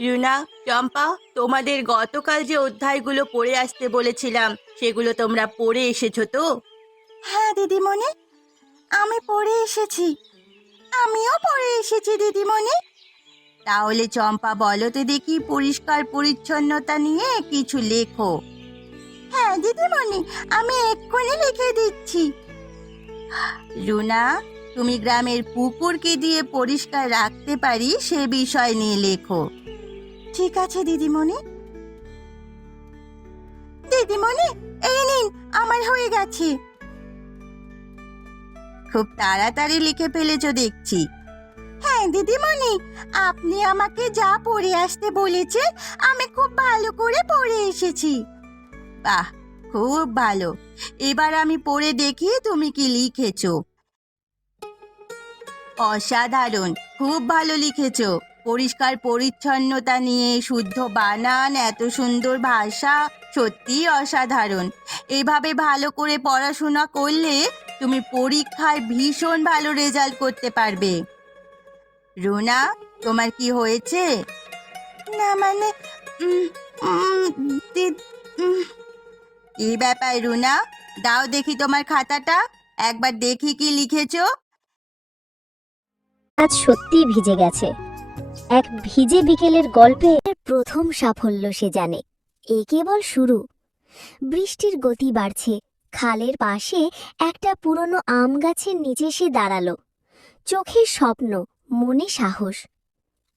রুনা, চম্পা, তোমাদের গতকাল যে অধ্যায়গুলো পড়ে আসতে বলেছিলাম সেগুলো তোমরা পড়ে এসেছো তো? হ্যাঁ দিদিমণি, আমি পড়ে এসেছি। আমিও পড়ে এসেছি দিদিমণি। তাহলে চম্পা বলো তো দেখি, পরিষ্কার পরিচ্ছন্নতা নিয়ে কিছু লেখো। হ্যাঁ দিদিমণি, আমি এক্ষুনি লিখে দিচ্ছি। রুনা, তুমি গ্রামের পুকুরকে দিয়ে পরিষ্কার রাখতে পারি সে বিষয় নিয়ে লেখো। ঠিক আছে দিদিমণি। দিদিমণি, এই নিন, আমার হয়ে গেছে। খুব তাড়াতাড়ি লিখে ফেলেছো দেখছি। হ্যাঁ দিদিমণি, আপনি আমাকে যা পড়ে আসতে বলেছেন আমি খুব ভালো করে পড়ে এসেছি। বাহ, খুব ভালো। এবার আমি পড়ে দেখি তুমি কি লিখেছো। অসাধারণ, খুব ভালো লিখেছো। পরিষ্কার পরিচ্ছন্নতা নিয়ে শুদ্ধ বানান, এত সুন্দর ভাষা, সত্যি অসাধারণ। এভাবে ভালো করে পড়াশোনা করলে তুমি পরীক্ষায় ভীষণ ভালো রেজাল্ট করতে পারবে। রুনা, তোমার কি হয়েছে? না মানে উম, উম, দি- উম, কি ব্যাপার রুনা? দাও দেখি তোমার খাতাটা, একবার দেখি কি লিখেছো। আজ সত্যি ভিজে গেছে। এক ভিজে বিকেলের গল্পের প্রথম সাফল্য সে জানে, এ কেবল শুরু। বৃষ্টির গতি বাড়ছে। খালের পাশে একটা পুরনো আম গাছের নিচে সে দাঁড়ালো। চোখের স্বপ্ন, মনে সাহস।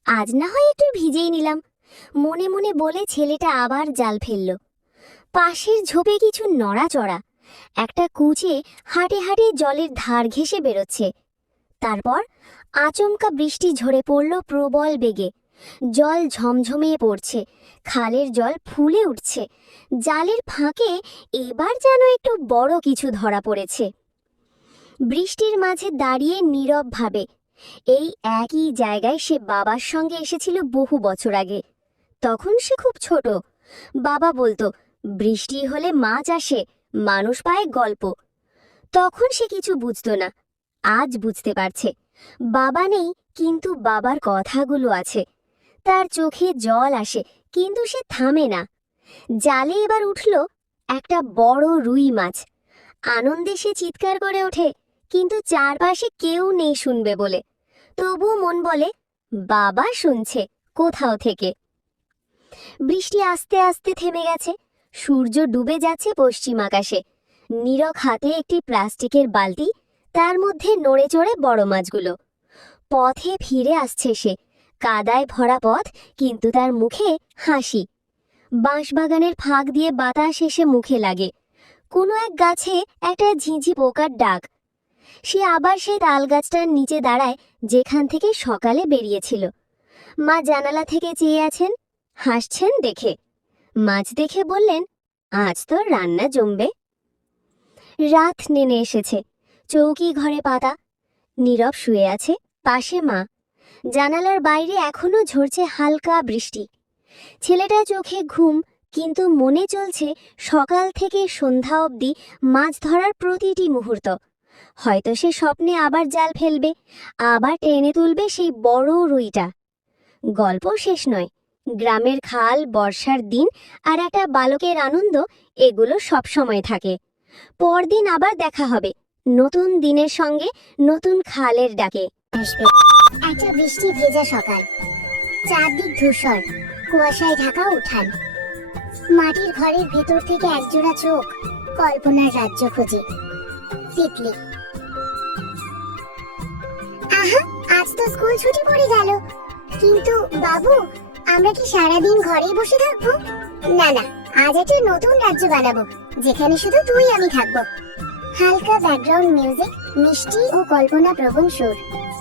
আজ না হয় একটু ভিজেই নিলাম, মনে মনে বলে ছেলেটা আবার জাল ফেলল। পাশের ঝোপে কিছু নড়াচড়া, একটা কুচে হাঁটে হাঁটে জলের ধার ঘেঁষে বেরোচ্ছে। তারপর আচমকা বৃষ্টি ঝরে পড়ল প্রবল বেগে। জল ঝমঝমিয়ে পড়ছে, খালের জল ফুলে উঠছে। জালের ফাঁকে এবার যেন একটু বড় কিছু ধরা পড়েছে। বৃষ্টির মাঝে দাঁড়িয়ে নীরব ভাবে। এই একই জায়গায় সে বাবার সঙ্গে এসেছিল বহু বছর আগে। তখন সে খুব ছোট। বাবা বলতো, বৃষ্টি হলে মাছ আসে, মানুষ পায় গল্প। তখন সে কিছু বুঝতো না। আজ বুঝতে পারছে। বাবা নেই, কিন্তু বাবার কথাগুলো আছে। তার চোখে জল আসে, কিন্তু সে থামে না। জালে এবার উঠল একটা বড় রুই মাছ। আনন্দে সে চিৎকার করে ওঠে, কিন্তু চারপাশে কেউ নেই শুনবে বলে। তবু মন বলে, বাবা শুনছে কোথাও থেকে। বৃষ্টি আস্তে আস্তে থেমে গেছে। সূর্য ডুবে যাচ্ছে পশ্চিম আকাশে। নীরব হাতে একটি প্লাস্টিকের বালতি, তার মধ্যে নড়ে চড়ে বড় মাছগুলো। পথে ফিরে আসছে সে। কাদায় ভরা পথ, কিন্তু তার মুখে হাসি। বাঁশবাগানের ফাঁক দিয়ে বাতাস এসে মুখে লাগে। কোনো এক গাছে একটা ঝিঁঝি পোকার ডাক। সে আবার সেই তাল গাছটার নিচে দাঁড়ায়, যেখান থেকে সকালে বেরিয়েছিল। মা জানালা থেকে চেয়ে আছেন, হাসছেন দেখে। মাছ দেখে বললেন, আজ তো রান্না জমবে। রাত নেমে এসেছে। চৌকি ঘরে পাতা। নীরব শুয়ে আছে, পাশে মা। জানালার বাইরে এখনো ঝরছে হালকা বৃষ্টি। ছেলেটা চোখে ঘুম, কিন্তু মনে চলছে সকাল থেকে সন্ধ্যা অবধি মাছ ধরার প্রতিটি মুহূর্ত। হয়তো সে স্বপ্নে আবার জাল ফেলবে, আবার টেনে তুলবে সেই বড় রুইটা। গল্প শেষ নয়। গ্রামের খাল, বর্ষার দিন আর একটা বালকের আনন্দ, এগুলো সবসময় থাকে। পরদিন আবার দেখা হবে নতুন দিনের সঙ্গে, নতুন খালের ডাকে। একটা বৃষ্টি ভেজা সকাল। চারদিক ধূসর, কুয়াশায় ঢাকা উঠান। মাটির ঘরের ভেতর থেকে একজোড়া চোখ কল্পনার রাজ্য খোঁজে। তিতলি। আহা, আজ তো স্কুল ছুটি পড়ে গেল। কিন্তু বাবু, আমরা কি সারাদিন ঘরেই বসে থাকবো? না না, আজ একটা নতুন রাজ্য বানাবো, যেখানে শুধু তুই আমি থাকবো। হালকা ব্যাকগ্রাউন্ড মিউজিক, মিষ্টি ও কল্পনা প্রবণ সুর।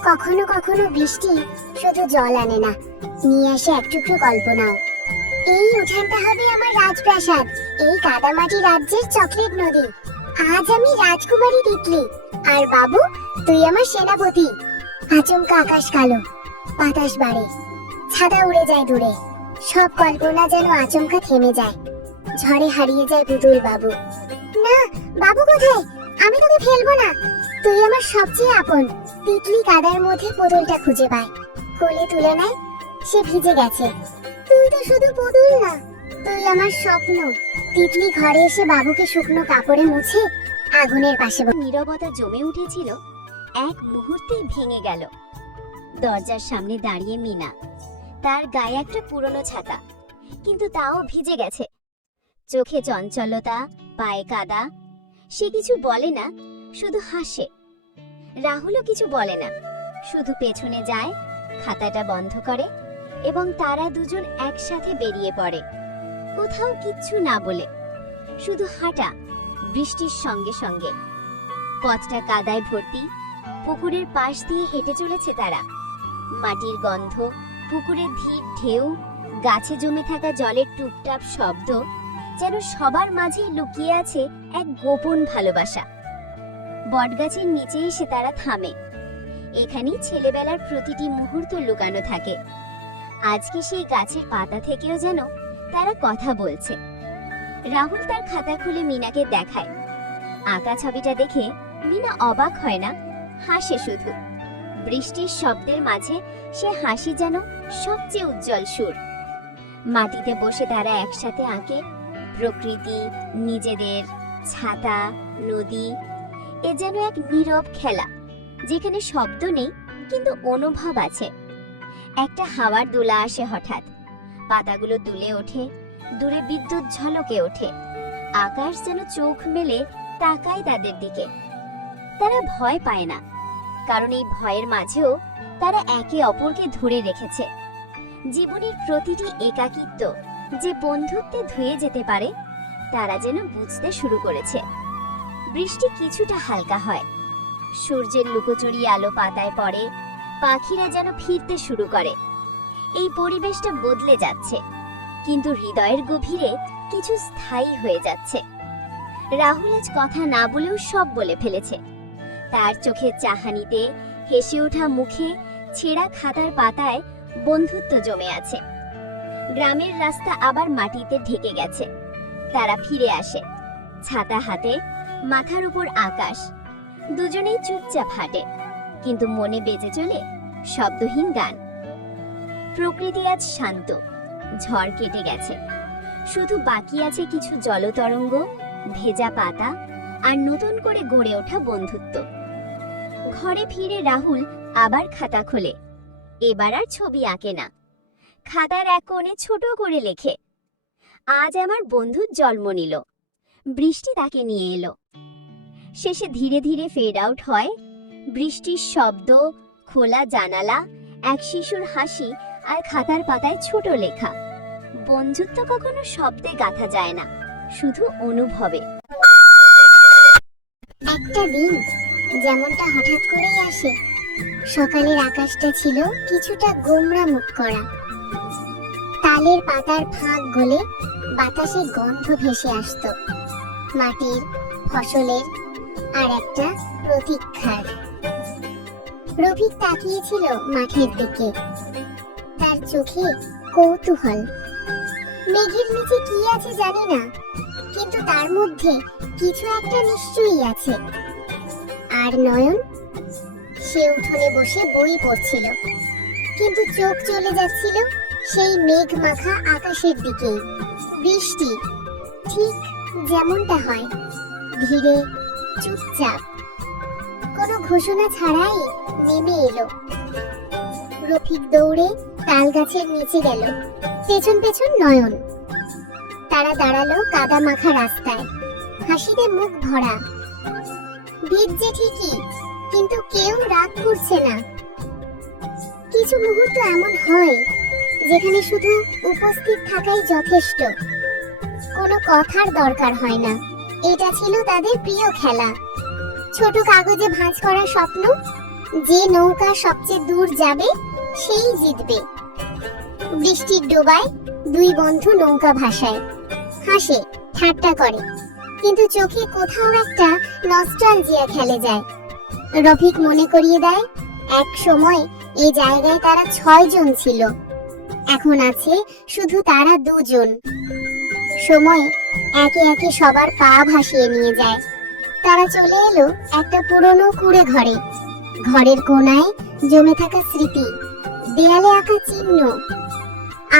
কখনো কখনো বৃষ্টি শুধু জল আনে না, নিয়ে আসে এক টুকরো কল্পনাও। এই উঠানটা হবে আমার রাজপ্রাসাদ, এই কাদামাটি রাজ্যের চকলেট নদী। আজ আমি রাজকুমারী তিতলি, আর বাবু তুই আমার সেনাপতি। আচমকা আকাশ কালো, বাতাস বাড়ে, ছাতা উড়ে যায় দূরে। সব কল্পনা যেন আচমকা থেমে যায়। ঝড়ে হারিয়ে যায় পুতুল বাবু। না, বাবু কোথায়? আমি তোকে ফেলবো না, তুই আমার সবচেয়ে আপন। তিতলি কাদার মধ্যে পুতুলটা খুঁজে পায়, কোলে তুলে নেয়। সে ভিজে গেছে, তুই তো শুধু পুতুল না, তুই আমার স্বপ্ন। তিতলি ঘরে এসে বাবুকে শুকনো কাপড়ে মুছে আগুনের পাশে নীরবতা জমে উঠেছিল এক মুহূর্তেই ভেঙে গেল। দরজার সামনে দাঁড়িয়ে মিনা, তার গায়ে একটা পুরনো ছাতা, কিন্তু তাও ভিজে গেছে। চোখে চঞ্চলতা, পায়ে কাদা। সে কিছু বলে না, শুধু হাসে। রাহুলও কিছু বলে না, শুধু পেছনে যায়, খাতাটা বন্ধ করে এবং তারা দুজন একসাথে বেরিয়ে পড়ে, কোথাও কিচ্ছু না বলে, শুধু হাঁটা বৃষ্টির সঙ্গে সঙ্গে। পথটা কাদায় ভর্তি, পুকুরের পাশ দিয়ে হেঁটে চলেছে তারা। মাটির গন্ধ, পুকুরের ধীর ঢেউ, গাছে জমে থাকা জলের টুপটাপ শব্দ, যেন সবার মাঝেই লুকিয়ে আছে এক গোপন ভালোবাসা। বটগাছের নিচে এসে তারা থামে। এখানেই ছেলেবেলার প্রতিটি মুহূর্ত লুকানো থাকে। আজকে সেই গাছের পাতা থেকেও যেন তারা কথা বলছে। রাহুল তার খাতা খুলে মিনাকে দেখায়। আঁকা ছবিটা দেখে মিনা অবাক হয় না, হাসে শুধু। বৃষ্টির শব্দের মাঝে সে হাসি যেন সবচেয়ে উজ্জ্বল সুর। মাটিতে বসে তারা একসাথে আঁকে প্রকৃতি, নিজেদের, ছাতা, নদী। এ যেন এক নীরব খেলা, যেখানে শব্দ নেই কিন্তু অনুভব আছে। একটা হাওয়ার দোলা আসে হঠাৎ, পাতাগুলো দুলে ওঠে, দূরে বিদ্যুৎ ঝলকে ওঠে। আকাশ যেন চোখ মেলে তাকায় তাদের দিকে। তারা ভয় পায় না, কারণ এই ভয়ের মাঝেও তারা একে অপরকে ধরে রেখেছে। জীবনের প্রতিটি একাকিত্ব যে বন্ধুত্বে ধুয়ে যেতে পারে, তারা যেন বুঝতে শুরু করেছে। বৃষ্টি কিছুটা হালকা হয়, সূর্যের লুকোচুরি আলো পাতায় পড়ে, পাখিরা যেন ফিরতে শুরু করে। এই পরিবেশটা বদলে যাচ্ছে, কিন্তু হৃদয়ের গভীরে কিছু স্থায়ী হয়ে যাচ্ছে। রাহুল আজ কথা না বলেও সব বলে ফেলেছে। তার চোখের চাহানিতে, হেসে ওঠা মুখে, ছেঁড়া খাতার পাতায় বন্ধুত্ব জমে আছে। গ্রামের রাস্তা আবার মাটিতে ঢেকে গেছে। তারা ফিরে আসে, ছাতা হাতে, মাথার উপর আকাশ। দুজনেই চুপচাপ হাঁটে, কিন্তু মনে বেজে চলে শব্দহীন গান। প্রকৃতি আজ শান্ত, ঝড় কেটে গেছে। শুধু বাকি আছে কিছু জলতরঙ্গ, ভেজা পাতা আর নতুন করে গড়ে ওঠা বন্ধুত্ব। ঘরে ফিরে রাহুল আবার খাতা খোলে। এবার আর ছবি আঁকে না, খাতার এক কোণে ছোট করে লেখে, আজ আমার বন্ধুর জন্ম নিল। বৃষ্টি তাকে নিয়ে এলো। শেষে ধীরে ধীরে ফেড আউট হয় বৃষ্টির শব্দ, খোলা জানালা, এক শিশুর হাসি আর খাতার পাতায় ছোট লেখা। বন্ধুত্ব কখনো শব্দে গাঁথা যায় না, শুধু অনুভবে। একটা দিন যেমনটা হঠাৎ করেই আসে। সকালের আকাশটা ছিল কিছুটা গোমড়া মুখ করা। তালের পাতার ফাঁক গলে বাতাসে গন্ধ ভেসে আসতো, মাটির, ফসলের আর একটা প্রতীক্ষার। রফিক তাকিয়েছিল মাঠের দিকে, তার চোখে কৌতূহল। মেঘের নিচে কি আছে জানি না, কিন্তু তার মধ্যে কিছু একটা নিশ্চয়ই আছে। আর নয়ন, সে উঠোনে বসে বই পড়ছিল, কিন্তু চোখ চলে যাচ্ছিল সেই মেঘ মাখা আকাশের দিকে। বৃষ্টি ঠিক যেমনটা হয়, ধীরে, চুপচাপ, কোনো ঘোষণা ছাড়াই নেমে এলো। রফিক দৌড়ে তাল গাছের নিচে গেল, পেছন পেছন নয়ন। তারা দাঁড়ালো কাদা মাখা রাস্তায়, হাসিতে মুখ ভরা। ভিজছে ঠিকই, কিন্তু কেউ রাগ করছে না। কিছু মুহূর্ত এমন হয় যেখানে শুধু উপস্থিত থাকাই যথেষ্ট, কোনো কথার দরকার হয় না। এটা ছিল তাদের প্রিয় খেলা, ছোট কাগজে ভাঁজ করা স্বপ্ন। যে নৌকা সবচেয়ে দূর যাবে সেই জিতবে। বৃষ্টির ডোবায় দুই বন্ধু নৌকা ভাসায়, হাসে, ঠাট্টা করে, কিন্তু চোখে কোথাও একটা নস্টালজিয়া খেলে যায়। রফিক মনে করিয়ে দেয়, এক সময় এই জায়গায় তারা 6 জন ছিল, এখন আছে শুধু তারা 2 জন। সময় একে একে সবার পা ভাসিয়ে নিয়ে যায়। তারা চলে এলো একটা পুরনো কুঁড়ে ঘরে। ঘরের কোণায় জমে থাকা স্মৃতি, দেয়ালে আঁকা চিহ্ন,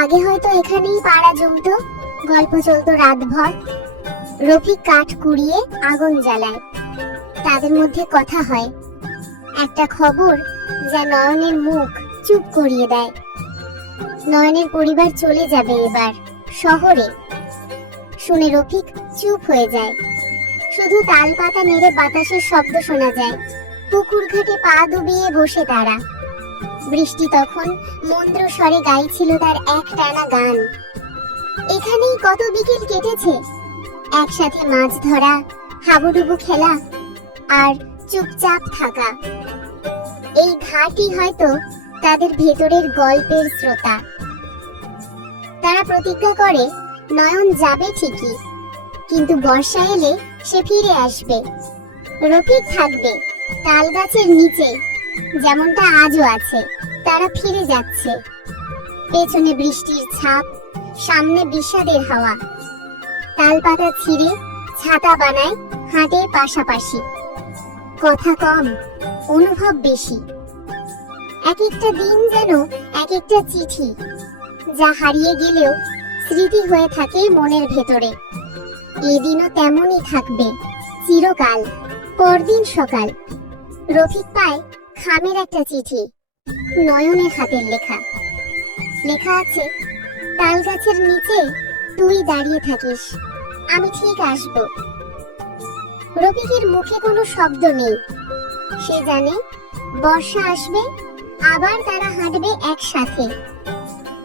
আগে হয়তো এখানেই পাড়া জমতো, গল্প চলতো রাতভর। রফিক কাঠ কুড়িয়ে আগুন জ্বালায়, তাদের মধ্যে কথা হয়। একটা খবর যা নয়নের মুখ চুপ করিয়ে দেয়। নয়নের পরিবার চলে যাবে এবার শহরে। শুনে রফিক চুপ হয়ে যায়। শুধু তাল পাতা নেড়ে বাতাসের শব্দ শোনা যায়। পুকুর ঘাটে পা ডুবিয়ে বসে তারা। বৃষ্টি তখন মন্দ্র স্বরে গাইছিল তার এক টানা গান। এখানেই কত বিকেল কেটেছে, একসাথে মাছ ধরা, হাবুডুবু খেলা আর চুপচাপ থাকা। এই ঘাটই হয়তো তাদের ভেতরের গল্পের শ্রোতা। তারা প্রতিজ্ঞা করে নয়ন যাবে ঠিকই, কিন্তু বর্ষা এলে সে ফিরে আসবে। রফিক থাকবে তাল গাছের নিচে, যেমনটা আজও আছে। তারা ফিরে যাচ্ছে, পেছনে বৃষ্টির ছাপ, সামনে বিষাদের হাওয়া। তাল পাতা ছিঁড়ে ছাতা বানায়, হাঁটে পাশাপাশি। কথা কম, অনুভব বেশি। এক একটা দিন যেন এক একটা চিঠি, যা হারিয়ে গেলেও স্মৃতি হয়ে থাকে মনের ভেতরে। এদিনও তেমনই থাকবে চিরকাল। পরদিন সকাল, রফিক পায় খামের একটা চিঠি, নয়নের হাতের লেখা। লেখা আছে, তাল গাছের নিচে তুই দাঁড়িয়ে থাকিস, আমি ঠিক আসব। রফিকের মুখে কোনো শব্দ নেই। সে জানে বর্ষা আসবে, আবার তারা হাঁটবে একসাথে।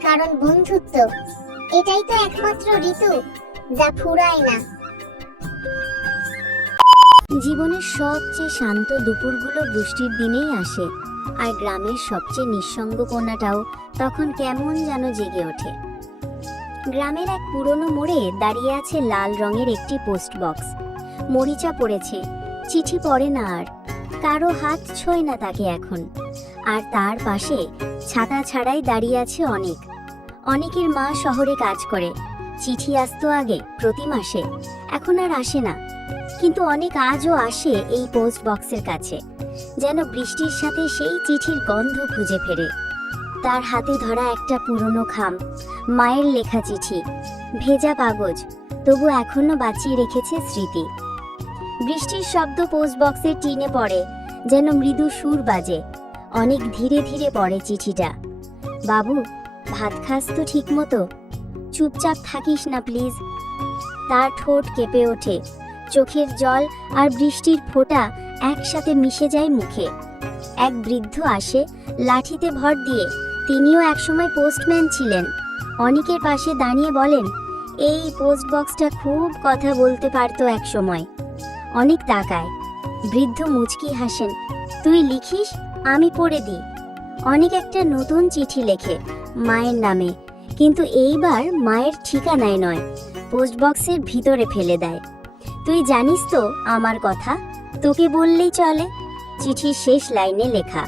কারণ বন্ধুত্ব এটাই তো একমাত্র ঋতু যা ফুরায় না। জীবনের সবচেয়ে শান্ত দুপুরগুলো বৃষ্টির দিনেই আসে, আর গ্রামের সবচেয়ে নিঃসঙ্গ কোণাটাও তখন কেমন যেন জেগে ওঠে। গ্রামের এক পুরনো মোড়ে দাঁড়িয়ে আছে লাল রঙের একটি পোস্ট বক্স। মরিচা পড়েছে, চিঠি পড়ে না আর, কারো হাত ছোঁয় না তাকে এখন। আর তার পাশে ছাতা ছাড়াই দাঁড়িয়ে আছে অনেক। অনেকের মা শহরে কাজ করে, চিঠি আসতো আগে প্রতি মাসে, এখন আর আসে না। কিন্তু অনেক আজও আসে এই পোস্ট বক্সের কাছে, যেন বৃষ্টির সাথে সেই চিঠির গন্ধ খুঁজে ফেরে। তার হাতে ধরা একটা পুরনো খাম, মায়ের লেখা চিঠি, ভেজা কাগজ, তবু এখনো বাঁচিয়ে রেখেছে স্মৃতি। বৃষ্টির শব্দ পোস্ট বক্সের টিনে পড়ে, যেন মৃদু সুর বাজে। অনেক ধীরে ধীরে পড়ে চিঠিটা। বাবু, ভাত খাস তো ঠিক মতো? চুপচাপ থাকিস না প্লিজ। তার ঠোঁট কেঁপে ওঠে, চোখের জল আর বৃষ্টির ফোঁটা একসাথে মিশে যায় মুখে। এক বৃদ্ধ আসে লাঠিতে ভর দিয়ে, তিনিও একসময় পোস্টম্যান ছিলেন। অনেকের পাশে দাঁড়িয়ে বলেন, এই পোস্ট বক্সটা খুব কথা বলতে পারতো এক সময়। অনেক তাকায়, বৃদ্ধ মুচকি হাসেন, তুই লিখিস, আমি পড়ে দিই। অনেক একটা নতুন চিঠি লেখে মায়ের নামে, কিন্তু এইবার মায়ের ঠিকানায় নয়, পোস্ট বক্সের ভিতরে ফেলে দেয়। তুই জানিস তো আমার কথা, তোকে বললেই চলে। চিঠির শেষ লাইনে লেখা।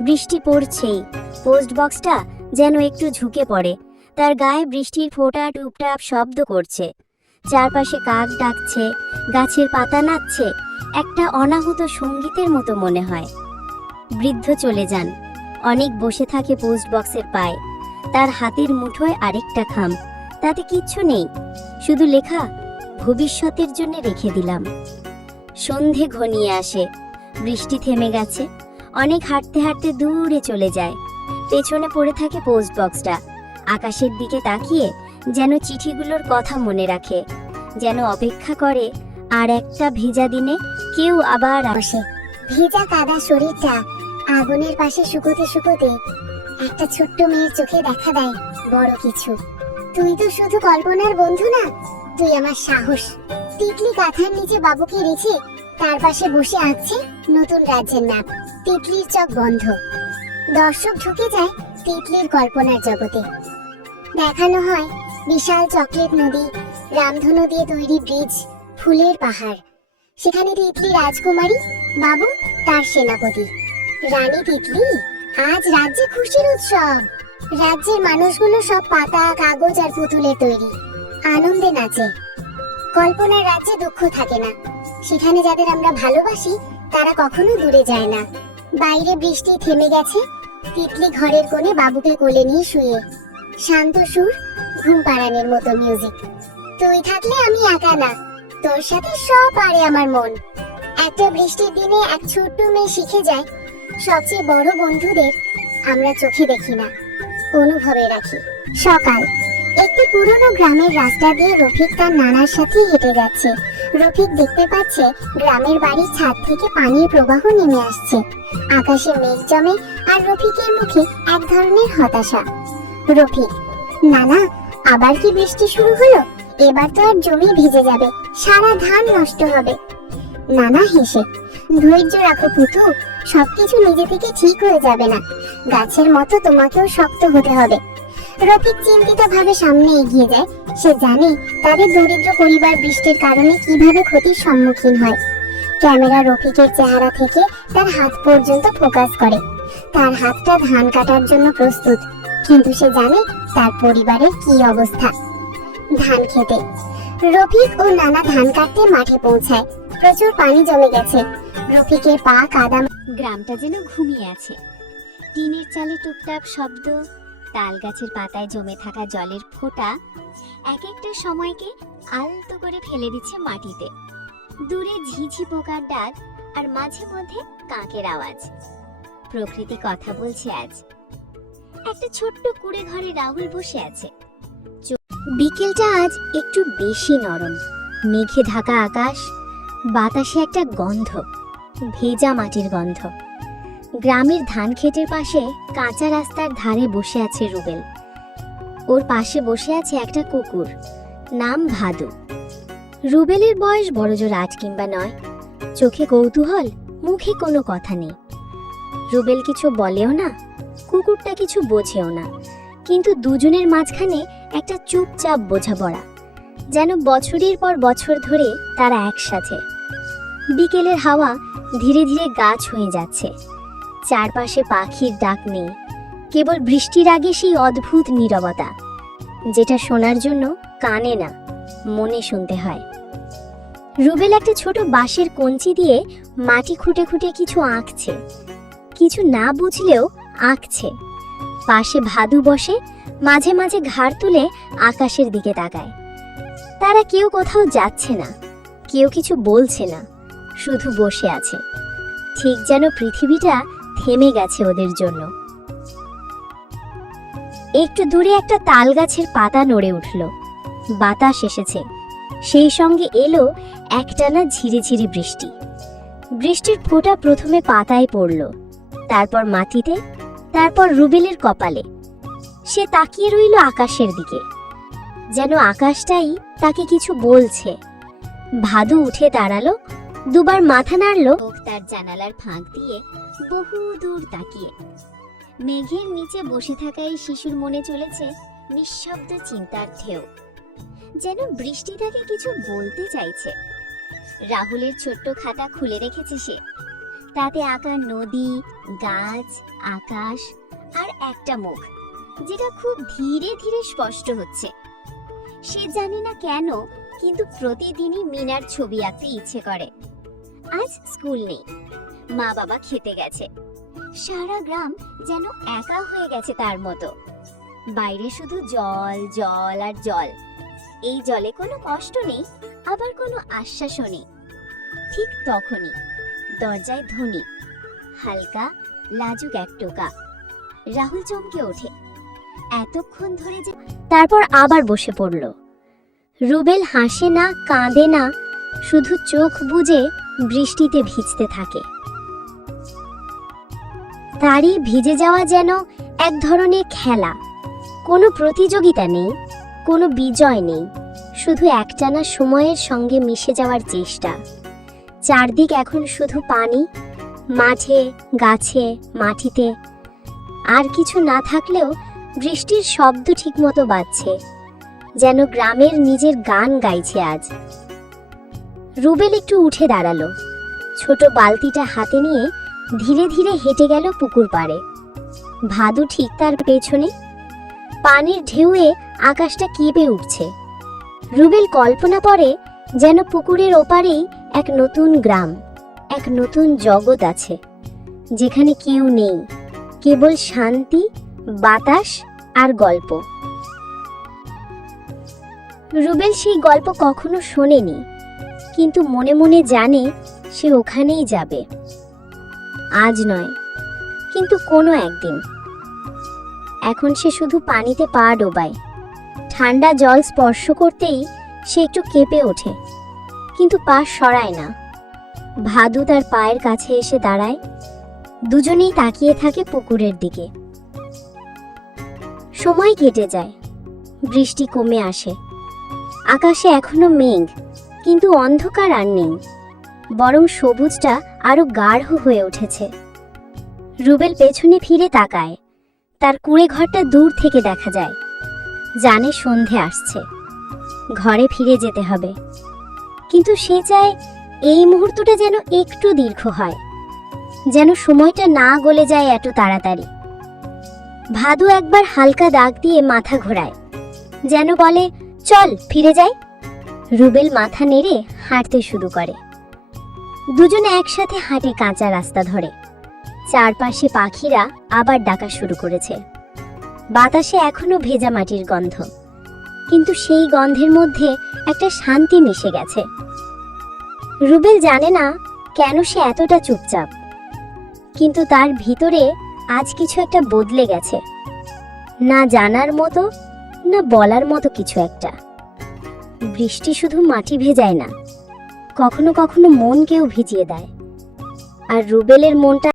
বৃষ্টি পড়ছেই, পোস্ট বক্সটা যেন একটু ঝুঁকে পড়ে। তার গায়ে বৃষ্টির ফোঁটা টুপটাপ শব্দ করছে। চারপাশে কাক ডাকছে, গাছের পাতা নাচছে, একটা অনাহুত সঙ্গীতের মতো মনে হয়। বৃদ্ধ চলে যান। অনেক বসে থাকে পোস্ট বক্সের পায়ে। তার হাতের মুঠোয় আরেকটা খাম, তাতে কিচ্ছু নেই, শুধু লেখা, ভবিষ্যতের জন্য রেখে দিলাম। সন্ধে ঘনিয়ে আসে, বৃষ্টি থেমে গেছে। অনেক হাঁটতে হাঁটতে দূরে চলে যায়। পেছনে পড়ে থাকে পোস্ট বক্সটা, আকাশের দিকে তাকিয়ে যেন চিঠিগুলোর কথা মনে রাখে, যেন অপেক্ষা করে আর একটা ভেজা দিনে কেউ আবার আসে। ভেজা কাদা শরীরটা আগুনের পাশে শুকোতে শুকোতে একটা ছোট্ট মেয়ের চোখে দেখা দেয় বড় কিছু। তুই তো শুধু কল্পনার বন্ধু না, তুই আমার সাহস। তিতলি কাঁথার নিচে বাবুকে রেখে তার পাশে বসে আছে নতুন রাজ্যের নাম। তিতলির চোখ বন্ধ। দর্শক ঢুকে যায় তিতলির কল্পনার জগতে। দেখানো হয় বিশাল চকলেট নদী, রামধনু দিয়ে তৈরি ব্রিজ, ফুলের পাহাড়। সেখানে তিতলি রাজকুমারী, বাবু তার সেনাপতি। রানী তিতলি, আজ রাজ্যে খুশির উৎসব। রাজ্যের মানুষগুলো সব পাতা, কাগজ আর পুতুলের তৈরি, আনন্দে নাচে। কল্পনার রাজ্যে দুঃখ থাকে না। সেখানে যাদের আমরা ভালোবাসি তারা কখনো দূরে যায় না। বাইরে বৃষ্টি থেমে গেছে। তিতলি ঘরের কোণে বাবুকে কোলে নিয়ে শুয়ে। শান্ত সুর, ঘুম পাড়ানোর মতো মিউজিক। তুই থাকলে আমি একা না, তোর সাথে সব পারে আমার মন। একটা বৃষ্টির দিনে এক ছোট্ট মেয়ে শিখে যায় সবচেয়ে বড় বন্ধুদের আমরা চোখে দেখি না, অনুভবে রাখি। সকাল, একটি পুরনো গ্রামের রাস্তা দিয়ে রফিক তার নানার সাথে হেঁটে যাচ্ছে। রফিক দেখতে পাচ্ছে গ্রামের বাড়ির ছাদ থেকে পানির প্রবাহ নেমে আসছে। আকাশে মেঘ জমে আর রফিকের মুখে এক ধরনের হতাশা। রফিক: নানা, আবার কি বৃষ্টি শুরু হলো? এবার তো আর জমি ভিজে যাবে, সারা ধান নষ্ট হবে। নানা হেসে: ধৈর্য রাখো পুতু, সবকিছু নিজে থেকে ঠিক হয়ে যাবে না, গাছের মতো তোমাকেও শক্ত হতে হবে। রফিক চিন্তিত ভাবে সামনে এগিয়ে যায়। সে জানে তাদের দরিদ্র পরিবার বৃষ্টির কারণে কিভাবে ক্ষতির সম্মুখীন হয়। ক্যামেরা রফিকের চেহারা থেকে তার হাত পর্যন্ত ফোকাস করে। তার হাতটা ধান কাটার জন্য প্রস্তুত, কিন্তু সে জানে তার পরিবারের কি অবস্থা। ধান খেতে রফিক ও নানা ধান কাটতে মাঠে পৌঁছায়। প্রচুর পানি জমে গেছে, রফিকের পা কাদা। গ্রামটা যেন ঘুমিয়ে আছে। টিনের চালে টুকটাক শব্দ, তাল গাছের পাতায় জমে থাকা জলের ফোঁটা এক একটা সময়কে আলতো করে ফেলে দিচ্ছে মাটিতে। দূরে ঝিঝি পোকার ডাক আর মাঝে মধ্যে কাকের আওয়াজ। প্রকৃতি কথা বলছে আজ। একটা ছোট্ট কুড়ে ঘরে রাহুল বসে আছে। বিকেলটা আজ একটু বেশি নরম। মেঘে ঢাকা আকাশ, বাতাসে একটা গন্ধ, ভেজা মাটির গন্ধ। গ্রামের ধান ক্ষেতের পাশে কাঁচা রাস্তার ধারে বসে আছে রুবেল। ওর পাশে বসে আছে একটা কুকুর, নাম ভাদু। রুবেলের বয়স বড়জোর ৮ কিংবা ৯। চোখে কৌতূহল, মুখে কোনো কথা নেই। রুবেল কিছু বলেও না, কুকুরটা কিছু বোঝেও না, কিন্তু দুজনের মাঝখানে একটা চুপচাপ বোঝাপড়া, যেন বছরের পর বছর ধরে তারা একসাথে। বিকেলের হাওয়া ধীরে ধীরে গা ছুঁয়ে যাচ্ছে। চারপাশে পাখির ডাক নেই, কেবল বৃষ্টির আগে সেই অদ্ভুত নীরবতা, যেটা শোনার জন্য কানে না, মনে শুনতে হয়। রুবেল একটা ছোট বাঁশের কঞ্চি দিয়ে মাটি খুঁটে খুঁটে কিছু আঁকছে, কিছু না বুঝলেও আঁকছে। পাশে ভাদু বসে, মাঝে মাঝে ঘাড় তুলে আকাশের দিকে তাকায়। তারা কেউ কোথাও যাচ্ছে না, কেউ কিছু বলছে না, শুধু বসে আছে, ঠিক যেন পৃথিবীটা থেমে গেছে ওদের জন্য। একটু দূরে একটা তাল গাছের পাতা নড়ে উঠল। বাতাস এসেছে, সেই সঙ্গে এলো একটানা ঝিরিঝিরি বৃষ্টি। বৃষ্টির ফোঁটা প্রথমে পাতায় পড়ল, তারপর মাটিতে, তারপর রুবেলের কপালে। সে তাকিয়ে রইল আকাশের দিকে, যেন আকাশটাই তাকে কিছু বলছে। ভাদু উঠে দাঁড়ালো, দুবার মাথা নাড়ল তার জানালার ফাঁক দিয়ে বহু দূর তাকিয়ে। মেঘের নিচে বসে থাকা এই শিশুর মনে চলেছে নিঃশব্দ চিন্তার ঢেউ, যেন বৃষ্টি তাকে কিছু বলতে চাইছে। রাহুলের ছোট্ট খাতা খুলে রেখেছে সে, তাতে আঁকা নদী, গাছ, আকাশ আর একটা মুখ, যেটা খুব ধীরে ধীরে স্পষ্ট হচ্ছে। সে জানে না কেন, কিন্তু প্রতিদিনই মিনার ছবি আঁকতে ইচ্ছে করে। আজ স্কুল নেই, মা বাবা খেতে গেছে, সারা গ্রাম যেন একা হয়ে গেছে তার মতো। বাইরে শুধু জল জল আর জল। এই জলে কোনো কষ্ট নেই, আবার কোনো আশ্বাসও নেই। ঠিক তখনই দরজায় ধ্বনি, হালকা লাজুক এক টোকা। রাহুল চমকে ওঠে। এতক্ষণ ধরে যে, তারপর আবার বসে পড়ল। রুবেল হাসে না, কাঁদে না, শুধু চোখ বুজে বৃষ্টিতে ভিজতে থাকে। তারই ভিজে যাওয়া যেন এক ধরনের খেলা। কোনো প্রতিযোগিতা নেই, কোনো বিজয় নেই, শুধু একটানা সময়ের সঙ্গে মিশে যাওয়ার চেষ্টা। চারদিক এখন শুধু পানি, মাঠে, গাছে, মাটিতে। আর কিছু না থাকলেও বৃষ্টির শব্দ ঠিকমতো বাজছে, যেন গ্রামের নিজের গান গাইছে আজ। রুবেল একটু উঠে দাঁড়ালো, ছোট বালতিটা হাতে নিয়ে ধীরে ধীরে হেঁটে গেল পুকুর পাড়ে। ভাদু ঠিক তার পেছনে। পানির ঢেউয়ে আকাশটা কেঁপে উঠছে। রুবেল কল্পনা করে যেন পুকুরের ওপারেই এক নতুন গ্রাম, এক নতুন জগৎ আছে, যেখানে কেউ নেই, কেবল শান্তি, বাতাস আর গল্প। রুবেল সেই গল্প কখনো শোনেনি, কিন্তু মনে মনে জানে সে ওখানেই যাবে। আজ নয়, কিন্তু কোনো একদিন। এখন সে শুধু পানিতে পা ডোবায়। ঠান্ডা জল স্পর্শ করতেই সে একটু কেঁপে ওঠে, কিন্তু পা সরায় না। ভাদু তার পায়ের কাছে এসে দাঁড়ায়। দুজনেই তাকিয়ে থাকে পুকুরের দিকে। সময় কেটে যায়, বৃষ্টি কমে আসে। আকাশে এখনো মেঘ, কিন্তু অন্ধকার আর নেই, বরং সবুজটা আরো গাঢ় হয়ে উঠেছে। রুবেল পেছনে ফিরে তাকায়। তার কুঁড়ে ঘরটা দূর থেকে দেখা যায়। জানে সন্ধে আসছে, ঘরে ফিরে যেতে হবে। কিন্তু সে চায় এই মুহূর্তটা যেন একটু দীর্ঘ হয়, যেন সময়টা না গলে যায় এত তাড়াতাড়ি। ভাদু একবার হালকা দাগ দিয়ে মাথা ঘোরায়, যেন বলে, চল ফিরে যাই। রুবেল মাথা নেড়ে হাঁটতে শুরু করে। দুজনে একসাথে হাঁটে কাঁচা রাস্তা ধরে। চারপাশে পাখিরা আবার ডাকা শুরু করেছে। বাতাসে এখনো ভেজা মাটির গন্ধ, কিন্তু সেই গন্ধের মধ্যে একটা শান্তি মিশে গেছে। রুবেল জানে না কেন সে এতটা চুপচাপ, কিন্তু তার ভিতরে আজ কিছু একটা বদলে গেছে। না জানার মতো, না বলার মতো কিছু একটা। বৃষ্টি শুধু মাটি ভেজায় না, কখনো কখনো মনকেও ভিজিয়ে দেয়। আর রুবেলের মনটা